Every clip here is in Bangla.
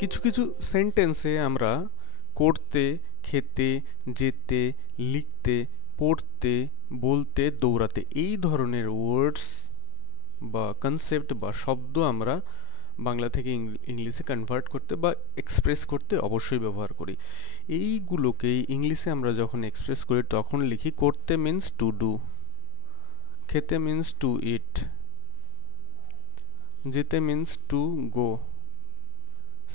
কিছু কিছু সেন্টেন্সে আমরা করতে, খেতে, যেতে, লিখতে, পড়তে, বলতে, দৌড়াতে এই ধরনের ওয়ার্ডস বা কনসেপ্ট বা শব্দ আমরা বাংলা থেকে ইংলিশে কনভার্ট করতে বা এক্সপ্রেস করতে অবশ্যই ব্যবহার করি। এইগুলোকেই ইংলিশে আমরা যখন এক্সপ্রেস করি তখন লিখি করতে মিন্স টু ডু, খেতে মিন্স টু ইট, যেতে মিন্স টু গো।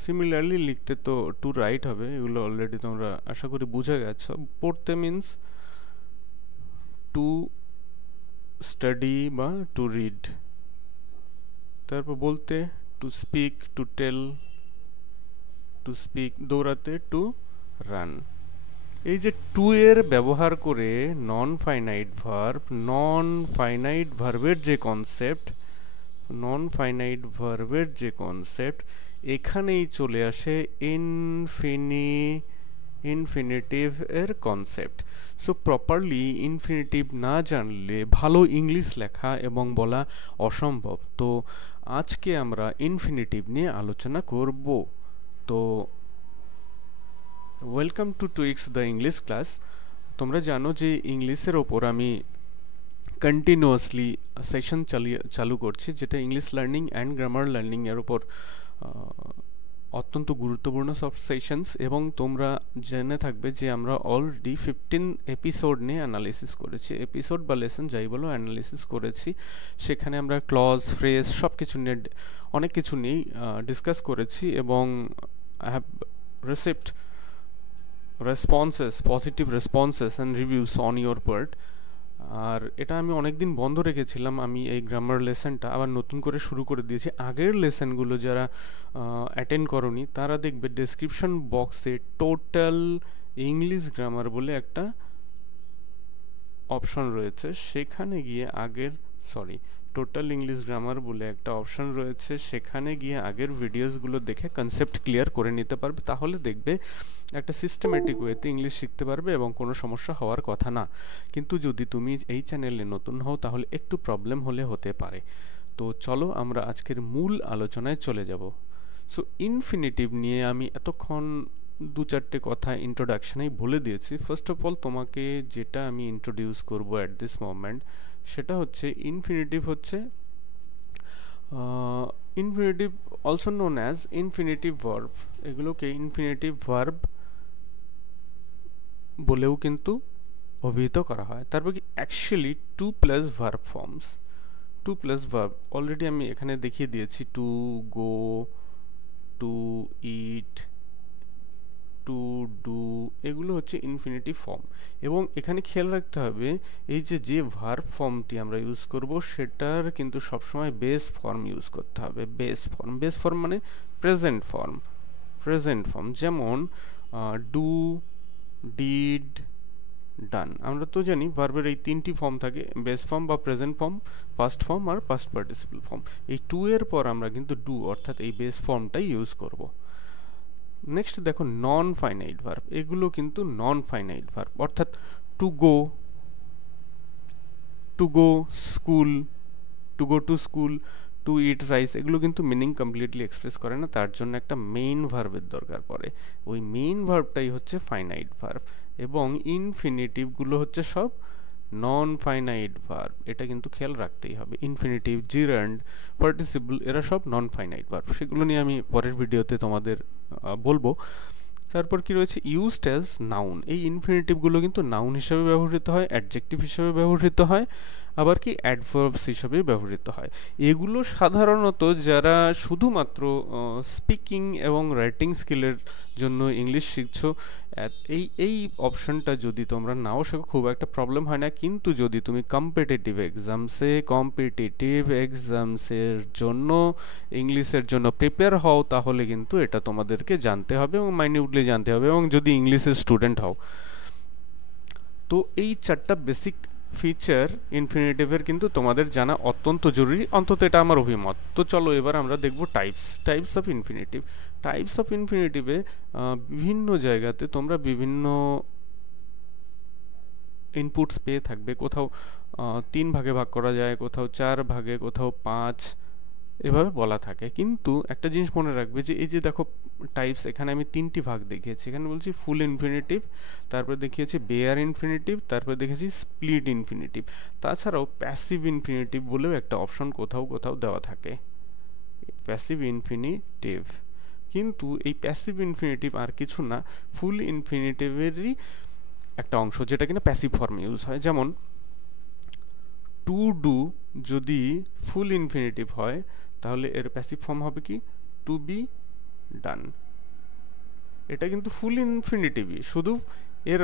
সিমিলারলি লিখতে তো টু রাইট হবে, এগুলো অলরেডি তোমরা আশা করি বুঝে গেছো। পড়তে মিন্স টু স্টাডি বা টু রিড। তারপর বলতে to speak, to tell, to speak. দৌড়াতে টু রান। এই যে টু এর ব্যবহার করে নন ফাইনাইট ভার্বের যে কনসেপ্ট, এখানেই চলে আসে ইনফিনিটিভ এর কনসেপ্ট। সো প্রপারলি ইনফিনিটিভ না জানলে ভালো ইংলিশ লেখা এবং বলা অসম্ভব। তো আজকে আমরা ইনফিনিটিভ নিয়ে আলোচনা করব। তো welcome to tweaks the English class. তোমরা জানো যে ইংলিশের ওপর আমি কন্টিনিউয়াসলি সেশন চালু করছি, যেটা English learning and grammar learning এর উপর অত্যন্ত গুরুত্বপূর্ণ সব সেশনস। এবং তোমরা জেনে থাকবে যে আমরা অলরেডি 15 এপিসোড নিয়ে অ্যানালিসিস করেছি, এপিসোড বা লেসন যাই বলো অ্যানালিসিস করেছি। সেখানে আমরা ক্লজ, ফ্রেজ সব কিছু নিয়ে অনেক কিছু নিয়েই ডিসকাস করেছি এবং I have received positive responses and reviews on your part. আর এটা আমি অনেক দিন বন্ধ রেখেছিলাম, আমি এই গ্রামার লেসনটা আবার নতুন করে শুরু করে দিয়েছি। আগের লেসনগুলো যারা অ্যাটেন্ড করনি তারা দেখবে ডেসক্রিপশন বক্সে টোটাল ইংলিশ গ্রামার বলে একটা অপশন রয়েছে, সেখানে গিয়ে টোটাল ইংলিশ গ্রামার বলে একটা অপশন রয়েছে, সেখানে গিয়ে আগের ভিডিওসগুলো দেখে কনসেপ্ট ক্লিয়ার করে নিতে পারবে। তাহলে দেখবে একটা সিস্টেমেটিক ওয়েতে ইংলিশ শিখতে পারবে এবং কোনো সমস্যা হওয়ার কথা না। কিন্তু যদি তুমি এই চ্যানেলে নতুন হও তাহলে একটু প্রবলেম হতে পারে। তো চলো আমরা আজকের মূল আলোচনায় চলে যাব। সো ইনফিনিটিভ নিয়ে আমি এতক্ষণ দু চারটে কথা ইন্ট্রোডাকশনেই বলে দিয়েছি। ফার্স্ট অফ অল তোমাকে যেটা আমি ইন্ট্রোডিউস করব অ্যাট দিস মোমেন্ট সেটা হচ্ছে ইনফিনিটিভ হচ্ছে infinitive also known as infinitive verb. এগুলোকে ইনফিনিটিভ ভার্ব বলেও কিন্তু অভিহিত করা হয়। তারপর কি actually to plus verb forms, to plus verb already আমি এখানে দেখিয়ে দিয়েছি। To go, to eat, to do, এগুলো হচ্ছে ইনফিনিটিভ ফর্ম। এবং এখানে খেয়াল রাখতে হবে এই যে ভার্ব ফর্মটি আমরা ইউজ করব সেটার কিন্তু সবসময় বেস ফর্ম ইউজ করতে হবে। বেস ফর্ম মানে প্রেজেন্ট ফর্ম। যেমন ডু, ডিড, ডান। আমরা তো জানি ভার্বের এই তিনটি ফর্ম থাকে, বেস ফর্ম বা প্রেজেন্ট ফর্ম, পাস্ট ফর্ম আর পাস্ট পার্টিসিপল ফর্ম। এই টু এর পর আমরা কিন্তু ডু অর্থাৎ এই বেস ফর্মটাই ইউজ করব। নেক্সট দেখো নন ফাইনাইট ভার্ব, এগুলো কিন্তু নন ফাইনাইট ভার্ব, অর্থাৎ to go, school, to go to school, to eat rice, এগুলো কিন্তু মিনিং কমপ্লিটলি এক্সপ্রেস করে না, তার জন্য একটা মেইন ভার্বের দরকার পড়ে। ওই মেইন ভার্বটাই হচ্ছে ফাইনাইট ভার্ব। এবং ইনফিনিটিভগুলো হচ্ছে সব নন ফাইনাইট ভার্ব, এটা কিন্তু খেয়াল রাখতেই হবে। ইনফিনিটিভ, জিরান্ড, পার্টিসিপল এরা সব নন ফাইনাইট ভার্ব, সেগুলো নিয়ে আমি পরের ভিডিওতে তোমাদের বলবো। তারপর কি রয়েছে ইউজড অ্যাজ নাউন। এই ইনফিনিটিভগুলো কিন্তু নাউন হিসেবে ব্যবহৃত হয়, অ্যাডজেক্টিভ হিসেবে ব্যবহৃত হয়, আবার কি অ্যাডভার্বস হিসেবে ব্যবহৃত হয়। এগুলো সাধারণত যারা শুধুমাত্র স্পিকিং এবং রাইটিং স্কিলের জন্য ইংলিশ শিখছো, এই অপশনটা যদি তোমরা নাও শেখো খুব একটা প্রবলেম হয় না। কিন্তু যদি তুমি কম্পিটিটিভ এক্সামসের জন্য ইংলিশের জন্য প্রিপেয়ার হও তাহলে কিন্তু এটা তোমাদেরকে জানতে হবে এবং মাইনিউটলি জানতে হবে, এবং যদি ইংলিশের স্টুডেন্ট হও। তো এই চারটা বেসিক ফিচার ইনফিনিটিভের কিন্তু তোমাদের জানা অত্যন্ত জরুরি, অন্তত এটা আমার অভিমত। তো চলো এবার আমরা দেখব types of infinitive. Types of ইনফিনিটিভে বিভিন্ন জায়গাতে তোমরা বিভিন্ন ইনপুটস পেয়ে থাকবে। কোথাও 3 ভাগে ভাগ করা যায়, কোথাও 4 ভাগে, কোথাও 5, এভাবে বলা থাকে। কিন্তু একটা জিনিস মনে রাখবে যে এই যে দেখো টাইপস, এখানে আমি তিনটি ভাগ দেখিয়েছি। এখানে বলছি ফুল ইনফিনিটিভ, তারপরে দেখিয়েছি বেয়ার ইনফিনিটিভ, তারপরে দেখেছি স্প্লিট ইনফিনিটিভ। তাছাড়াও প্যাসিভ ইনফিনিটিভ বলেও একটা অপশন কোথাও কোথাও দেওয়া থাকে, প্যাসিভ ইনফিনিটিভ। কিন্তু এই প্যাসিভ ইনফিনিটিভ আর কিছু না, ফুল ইনফিনিটিভেরই একটা অংশ, যেটা কিনা প্যাসিভ ফর্মে ইউজ হয়। যেমন টু ডু যদি ফুল ইনফিনিটিভ হয়, তাহলে এর প্যাসিভ ফর্ম হবে কি, টু বি ডান। এটা কিন্তু ফুল ইনফিনিটিভই, শুধু এর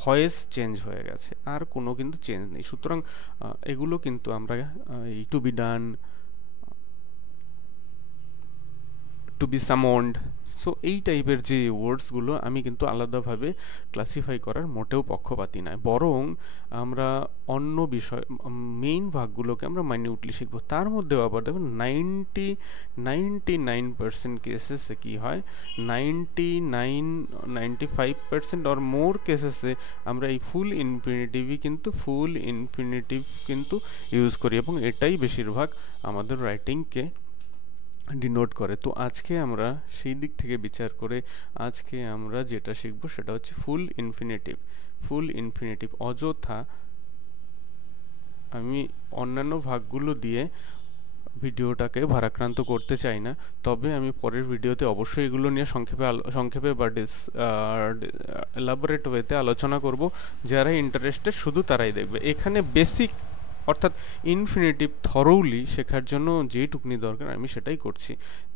ভয়েস চেঞ্জ হয়ে গেছে, আর কোনো কিন্তু চেঞ্জ নেই। সুতরাং এগুলো কিন্তু আমরা এই to be done, to be summoned, so এই টাইপের যে ওয়ার্ডসগুলো আমি কিন্তু আলাদাভাবে ক্লাসিফাই করার মোটেও পক্ষপাতী নয়, বরং আমরা অন্য বিষয় মেইন ভাগগুলোকে আমরা মাইনিউটলি শিখবো। তার মধ্যেও আবার দেখুন 99% কেসেসে কী হয়, 95% অর মোর কেসেসে আমরা এই ফুল ইনফিনিটিভ কিন্তু ইউজ করি, এবং এটাই বেশিরভাগ আমাদের রাইটিংকে ডিনোট করে। তো আজকে আমরা সেই দিক থেকে বিচার করে আজকে আমরা যেটা শিখবো সেটা হচ্ছে ফুল ইনফিনিটিভ। ফুল ইনফিনিটিভ অযথা আমি অন্যান্য ভাগগুলো দিয়ে ভিডিওটাকে ভারাক্রান্ত করতে চাই না, তবে আমি পরের ভিডিওতে অবশ্যই এগুলো নিয়ে সংক্ষেপে বা এলাবোরেট ওয়েতে আলোচনা করব। যারা ইন্টারেস্টেড শুধু তারাই দেখবে। এখানে বেসিক অর্থাৎ ইনফিনিটিভ থরোলি শেখার জন্য যেইটুকুনি দরকার আমি সেটাই করছি।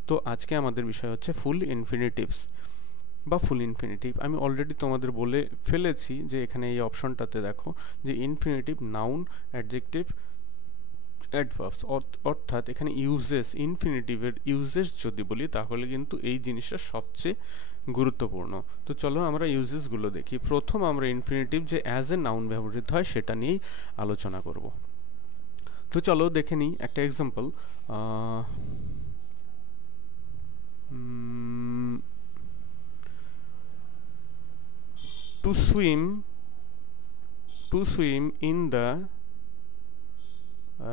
তো আজকে আমাদের বিষয় হচ্ছে ফুল ইনফিনিটিভস বা ফুল ইনফিনিটিভ। আমি অলরেডি তোমাদের বলে ফেলেছি যে এখানে এই অপশনটাতে দেখো যে ইনফিনিটিভ, নাউন, অ্যাডজেক্টিভ, অ্যাডভার্বস, অর্থাৎ এখানে ইউজেস, ইনফিনিটিভের ইউজেস যদি বলি তাহলে কিন্তু এই জিনিসটা সবচেয়ে গুরুত্বপূর্ণ। তো চলো আমরা ইউজেসগুলো দেখি। প্রথম আমরা ইনফিনিটিভ যে অ্যাজ এ নাউন ব্যবহৃত হয় সেটা নিয়েই আলোচনা করব। তো চলো দেখে নিই একটা example. Two swim in the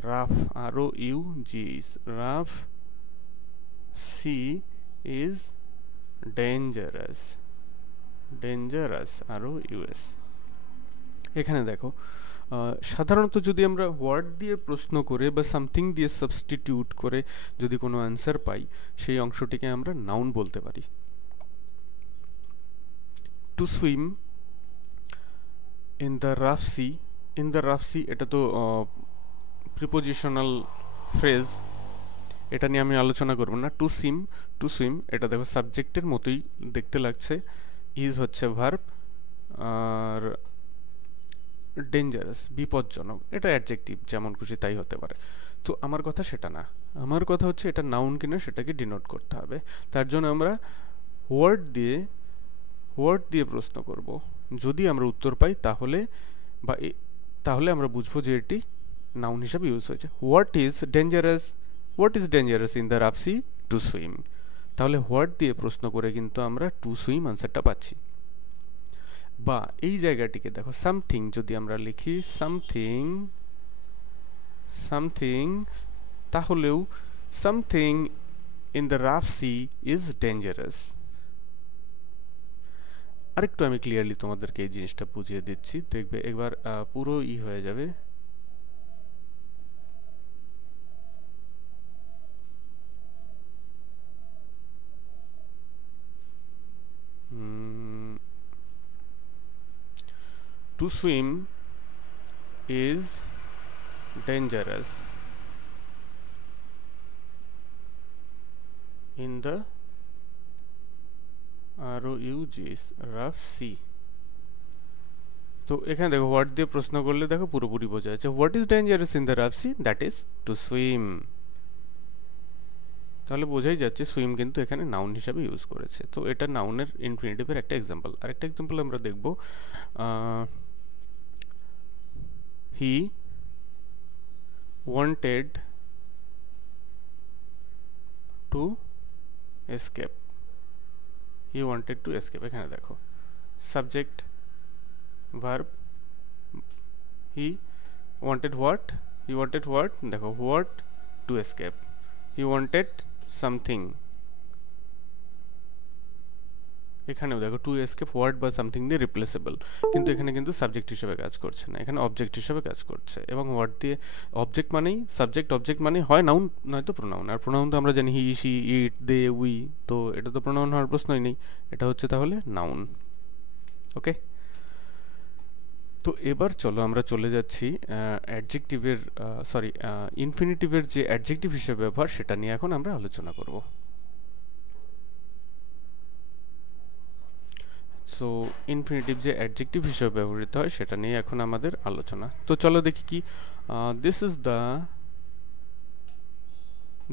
rough, R-O-U-G-S, rough sea is dangerous, R-O-U-S। এখানে দেখো সাধারণত যদি আমরা ওয়ার্ড দিয়ে প্রশ্ন করে বা সামথিং দিয়ে সাবস্টিটিউট করে যদি কোনো অ্যান্সার পাই, সেই অংশটিকে আমরা নাউন বলতে পারি। To swim in the rough sea, in the rough sea এটা তো প্রিপোজিশনাল ফ্রেজ, এটা নিয়ে আমি আলোচনা করব না। টু সুইম এটা দেখো সাবজেক্টের মতোই দেখতে লাগছে, ইজ হচ্ছে ভার্ব, আর ডেঞ্জারাস বিপজ্জনক এটা অ্যাডজেক্টিভ, যেমন খুশি তাই হতে পারে। তো আমার কথা সেটা না, আমার কথা হচ্ছে এটা নাউন কিনা সেটাকে ডিনোট করতে হবে। তার জন্য আমরা ওয়ার্ড দিয়ে প্রশ্ন করব। যদি আমরা উত্তর পাই তাহলে তাহলে আমরা বুঝবো যে এটি নাউন হিসাবে ইউজ হয়েছে। What is dangerous in the rough sea? To swim. তাহলে হোয়াট দিয়ে প্রশ্ন করে কিন্তু আমরা টু সুইম আনসারটা পাচ্ছি। বা এই জায়গাটিকে দেখো সামথিং যদি আমরা লিখি সামথিং, তাহলেও something in the rough sea is dangerous. আরেকটু আমি ক্লিয়ারলি তোমাদেরকে এই জিনিসটা বুঝিয়ে দিচ্ছি, দেখবে একবার পুরো হয়ে যাবে। To swim is dangerous in the ROUGS rough sea। তো এখানে দেখো হোয়াট দিয়ে প্রশ্ন করলে দেখো পুরোপুরি বোঝা যাচ্ছে, what is dangerous in the rough sea? That is to swim. তাহলে বোঝাই যাচ্ছে সুইম কিন্তু এখানে নাউন হিসাবে ইউজ করেছে। তো এটা নাউনের ইনফিনিটিভের একটা এক্সাম্পল। আরেকটা এক্সাম্পল আমরা দেখব, হি wanted to escape, এখানে দেখো subject, verb, he wanted what, দেখো what to escape, he wanted something, এখানেও দেখো টু এসকেপ হোয়াট বা সামথিং দিয়ে রিপ্লেসেবল, কিন্তু এখানে কিন্তু সাবজেক্ট হিসেবে কাজ করছে না, এখানে অবজেক্ট হিসেবে কাজ করছে। এবং হোয়াট দিয়ে অবজেক্ট মানেই সাবজেক্ট, অবজেক্ট মানে হয় নাউন নয়তো প্রোনাউন, আর প্রোনাউন তো আমরা জানি হি, শি, ইট, দে, উই, তো এটা তো প্রোনাউন হওয়ার প্রশ্নই নেই, এটা হচ্ছে তাহলে নাউন। ওকে, তো এবার চলো আমরা চলে যাচ্ছি অ্যাডজেক্টিভের, সরি ইনফিনিটিভের যে অ্যাডজেক্টিভ হিসেবে ব্যবহার সেটা নিয়ে এখন আমরা আলোচনা করব। সো ইনফিনিটিভ যে অ্যাডজেক্টিভ হিসেবে ব্যবহৃত হয় সেটা নিয়ে এখন আমাদের আলোচনা। তো চলো দেখি কি, this is the,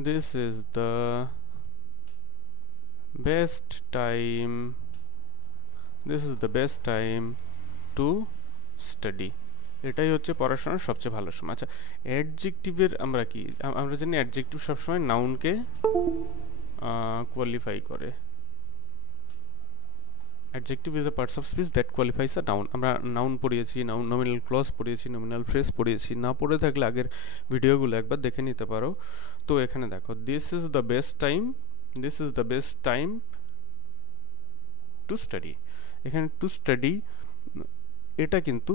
this is the best time, this is the best time to study, এটাই হচ্ছে পড়াশোনার সবচেয়ে ভালো সময়। আচ্ছা, অ্যাডজেক্টিভের আমরা কি, আমরা জানি অ্যাডজেক্টিভ সবসময় নাউনকে কোয়ালিফাই করে। Adjective is a parts of speech that qualifies a noun. আমরা নাউন পড়িয়েছি, নাউন নমিনাল ক্লজ পড়িয়েছি, নমিনাল ফ্রেজ পড়িয়েছি, না পড়ে থাকলে আগের ভিডিওগুলো একবার দেখে নিতে পারো। তো এখানে দেখো, this is the best time, this is the best time to study, এখানে টু স্টাডি এটা কিন্তু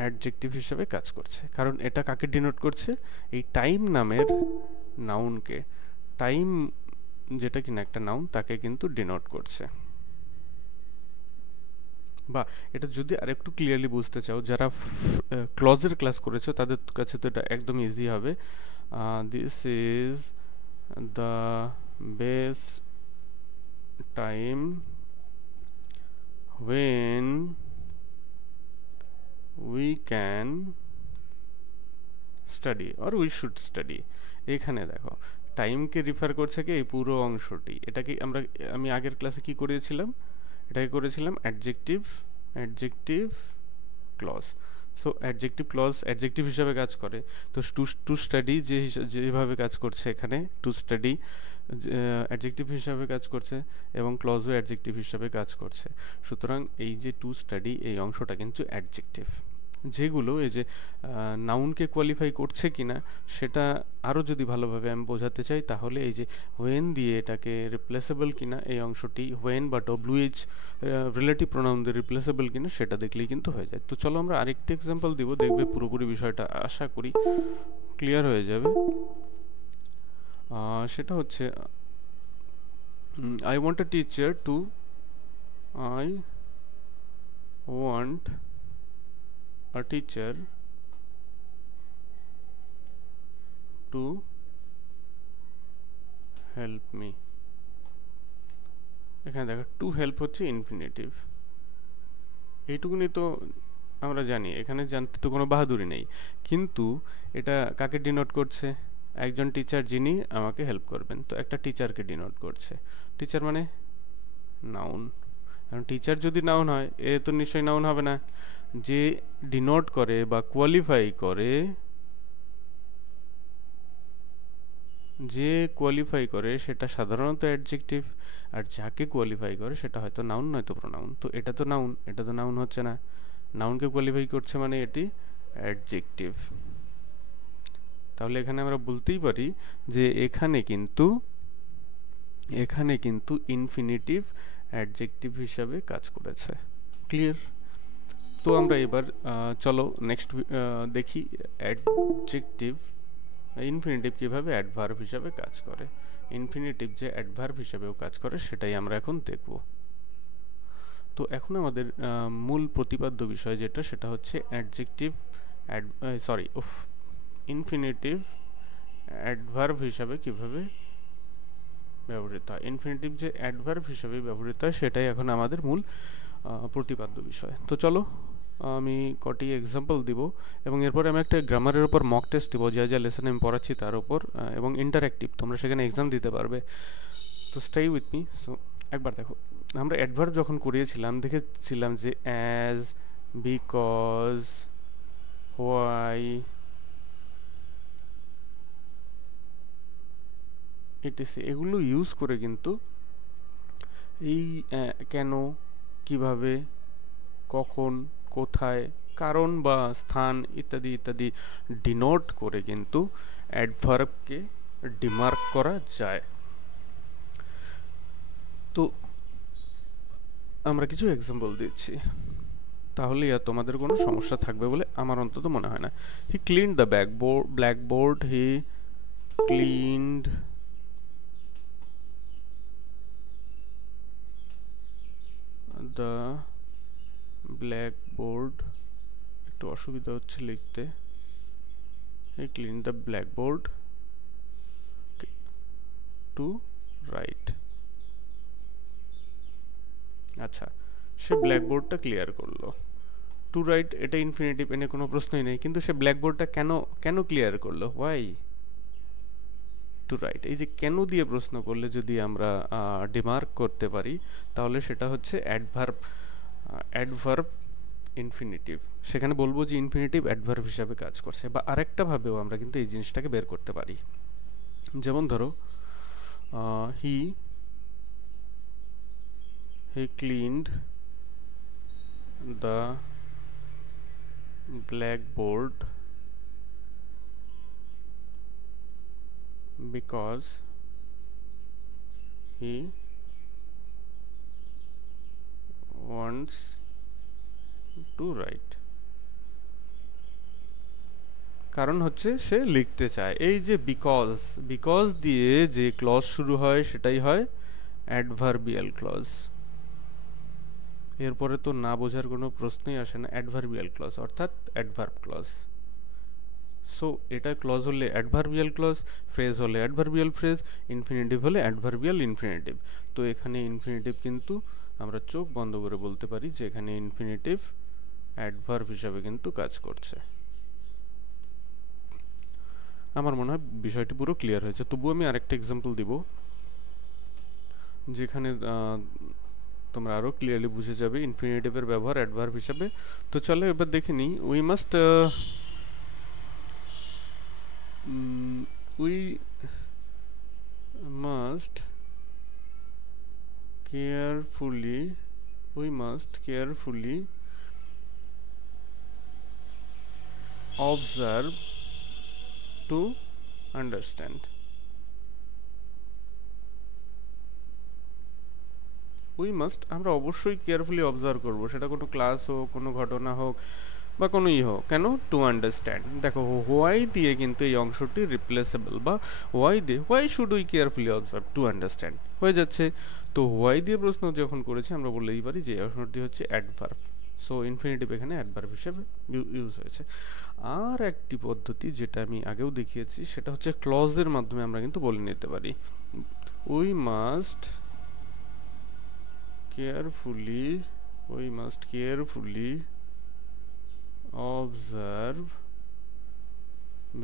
অ্যাডজেক্টিভ হিসেবে কাজ করছে, কারণ এটা কাকে ডিনোট করছে, এই টাইম নামের নাউনকে, টাইম যেটা কিনা একটা নাউন তাকে কিন্তু ডিনোট করছে। বা এটা যদি আরেকটু ক্লিয়ারলি বুঝতে চাও, যারা ক্লজের ক্লাস করেছো তাদের কাছে তো এটা একদম ইজি হবে। This is the best time when we can study or we should study। এখানে দেখো টাইমকে রিফার করছে কি এই পুরো অংশটি, এটাকে আমি আগের ক্লাসে কি করেছিলাম, এটাকে করেছিলাম adjective, adjective clause. So adjective clause adjective হিসাবে কাজ করে, তো টু স্টাডি যেভাবে কাজ করছে এখানে, টু স্টাডি অ্যাডজেক্টিভ হিসাবে কাজ করছে এবং ক্লজও অ্যাডজেক্টিভ হিসাবে কাজ করছে। সুতরাং এই যে টু স্টাডি এই অংশটা কিন্তু অ্যাডজেক্টিভ। যেগুলো এই যে নাউনকে কোয়ালিফাই করছে কিনা সেটা আরও যদি ভালোভাবে আমি বোঝাতে চাই, তাহলে এই যে হোয়েন দিয়ে এটাকে রিপ্লেসেবল কিনা এই অংশটি, হোয়েন বা ডব্লিউএইচ রিলেটিভ প্রোনাউন দিয়ে রিপ্লেসেবল কিনা সেটা দেখলেই কিন্তু হয়ে যায়। তো চলো আমরা আরেকটি এক্সাম্পল দিব, দেখবে পুরোপুরি বিষয়টা আশা করি ক্লিয়ার হয়ে যাবে। সেটা হচ্ছে I want a teacher to, I want a teacher to help me। এখানে দেখো টু হেল্প হচ্ছে ইনফিনিটিভ, এইটুকুনি তো আমরা জানি, এখানে জানতে তো কোনো বাহাদুরি নেই। কিন্তু এটা কাকে ডিনোট করছে, একজন টিচার যিনি আমাকে হেল্প করবেন, তো একটা টিচারকে ডিনোট করছে। টিচার মানে নাউন, কারণ টিচার যদি নাউন হয় এ তো নিশ্চয়ই নাউন হবে না। যে ডিনোট করে বা কোয়ালিফাই করে, যে কোয়ালিফাই করে সেটা সাধারণত অ্যাডজেক্টিভ, আর যাকে কোয়ালিফাই করে সেটা হয়তো নাউন নয়তো প্রোনাউন। তো এটা তো নাউন, এটা তো নাউন হচ্ছে না, নাউনকে কোয়ালিফাই করছে মানে এটি অ্যাডজেক্টিভ। তাহলে এখানে আমরা বলতেই পারি যে এখানে কিন্তু ইনফিনিটিভ অ্যাডজেক্টিভ হিসাবে কাজ করেছে। ক্লিয়ার? তো আমরা এবার চলো নেক্সট দেখি অ্যাডজেক্টিভ ইনফিনিটিভ কীভাবে অ্যাডভার্ব হিসাবে কাজ করে। ইনফিনিটিভ যে অ্যাডভার্ব হিসাবেও কাজ করে সেটাই আমরা এখন দেখব। তো এখন আমাদের মূল প্রতিপাদ্য বিষয় যেটা, সেটা হচ্ছে অ্যাডজেক্টিভ ইনফিনিটিভ অ্যাডভার্ব হিসাবে কিভাবে ব্যবহৃত হয়। ইনফিনিটিভ যে অ্যাডভার্ব হিসাবে ব্যবহৃত হয় সেটাই এখন আমাদের মূল প্রতিপাদ্য বিষয়। তো চলো আমি কটি এক্সাম্পল দিব এবং এরপরে আমি একটা গ্রামারের উপর মক টেস্ট দিব, যা যা লেসন আমি পড়াচ্ছি তার উপর, এবং ইন্টারঅ্যাক্টিভ, তোমরা সেখানে এক্সাম দিতে পারবে। তো স্টে উইথ মি। সো একবার দেখো, আমরা অ্যাডভার্ব যখন করিয়েছিলাম দেখেছিলাম যে অ্যাজ, বিকজ, হোয়াই, ইটিসি এগুলো ইউজ করে কিন্তু এই কেন, কিভাবে, কখন, কোথায়, কারণ বা স্থান ইত্যাদি ইত্যাদি ডিনোট করে কিন্তু অ্যাডভার্বকে ডিমার্ক করা যায়। তো আমরা কিছু এক্সাম্পল দিচ্ছি, তাহলে আর তোমাদের কোনো সমস্যা থাকবে বলে আমার অন্তত মনে হয় না। He cleaned the blackboard, he cleaned the blackboard, একটু অসুবিধা হচ্ছে লিখতে। He cleaned the blackboard to write. আচ্ছা, সে ব্ল্যাকবোর্ডটা ক্লিয়ার করলো। টু রাইট এটা ইনফিনিটিভ, এনে কোনো প্রশ্নই নেই, কিন্তু সে ব্ল্যাকবোর্ডটা কেন কেন ক্লিয়ার করলো? Why to right. এই যে কেন দিয়ে প্রশ্ন করলে যদি আমরা ডিমার্ক করতে পারি, তাহলে সেটা হচ্ছে অ্যাডভার্ব ইনফিনিটিভ। সেখানে বলবো যে ইনফিনিটিভ অ্যাডভার্ব হিসাবে কাজ করছে। বা আরেকটা ভাবেও আমরা কিন্তু এই জিনিসটাকে বের করতে পারি। যেমন ধরো he cleaned the blackboard because he wants to write। কারণ হচ্ছে সে লিখতে চায়। এই যে বিকজ দিয়ে যে ক্লজ শুরু হয় সেটাই হয় অ্যাডভার্বিয়াল ক্লজ। এরপরে তো না বোঝার কোনো প্রশ্নই আসে না, অ্যাডভার্বিয়াল ক্লজ অর্থাৎ অ্যাডভার্ব ক্লজ। সো এটা ক্লজ হলে অ্যাডভার্বিয়াল ক্লজ, ফ্রেজ হলে অ্যাডভার্বিয়াল ফ্রেজ, ইনফিনিটিভ হলে অ্যাডভার্বিয়াল ইনফিনিটিভ। তো এখানে ইনফিনিটিভ কিন্তু আমরা চোখ বন্ধ করে বলতে পারি যে এখানে ইনফিনিটিভ অ্যাডভার্ব হিসাবে কিন্তু কাজ করছে। আমার মনে হয় বিষয়টি পুরো ক্লিয়ার হয়েছে। তবুও আমি আরেকটা এক্সাম্পল দিব যেখানে তোমরা আরো ক্লিয়ারলি বুঝে যাবে ইনফিনিটিভের ব্যবহার অ্যাডভার্ব হিসাবে। তো চলো এবার দেখে নিই। we must carefully observe to understand। We must আমরা অবশ্যই কেয়ারফুলি অবজার্ভ করব, সেটা কোনো ক্লাস হোক, কোনো ঘটনা হোক বা কোনো হোক কেন, টু আন্ডারস্ট্যান্ড। দেখো হোয়াই দিয়ে কিন্তু এই অংশটি রিপ্লেসেবল, বা why should we carefully observe to understand হয়ে যাচ্ছে। তো হোয়াই দিয়ে প্রশ্ন যখন করেছি আমরা বলতেই পারি যে এই অংশটি হচ্ছে অ্যাডভার্ব। সো ইনফিনিটিভ এখানে অ্যাডভার্ব হিসেবে ইউজ হয়েছে। আর একটি পদ্ধতি যেটা আমি আগেও দেখিয়েছি সেটা হচ্ছে ক্লজের মাধ্যমে আমরা কিন্তু বলে নিতে পারি we must carefully observe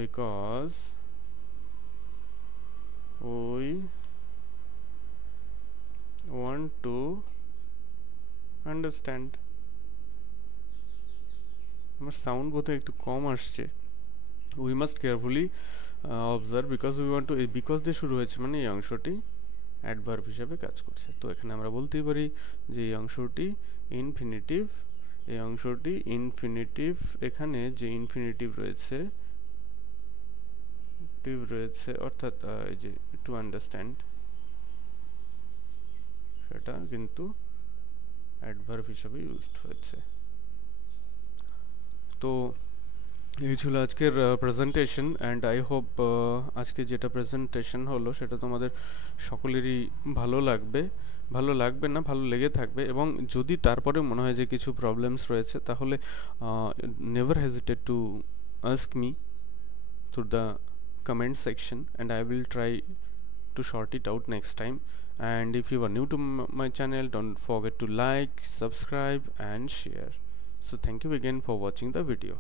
because we want to understand। আমার সাউন্ড বোধহয় একটু কম আসছে। We must carefully observe because we want to, because দিয়ে শুরু হয়েছে মানে এই অংশটি অ্যাডভার্ব হিসাবে কাজ করছে। তো এখানে আমরা বলতেই পারি যে এই অংশটি ইনফিনিটিভ, এখানে যে ইনফিনিটিভ রয়েছে অর্থাৎ এই যে টু আন্ডারস্ট্যান্ড, সেটা কিন্তু অ্যাডভার্ব হিসাবে ইউজড হয়েছে। তো এই ছিল আজকের প্রেজেন্টেশন, অ্যান্ড আই হোপ আজকে যেটা প্রেজেন্টেশন হলো সেটা তোমাদের সকলেরই ভালো লাগবে না, ভালো লেগে থাকবে। এবং যদি তারপরে মনে হয় যে কিছু প্রবলেমস রয়েছে তাহলে never hesitate to ask me through the comment section and I will try to sort it out next time. And if you are new to my channel, don't forget to like, subscribe and share. So thank you again for watching the video.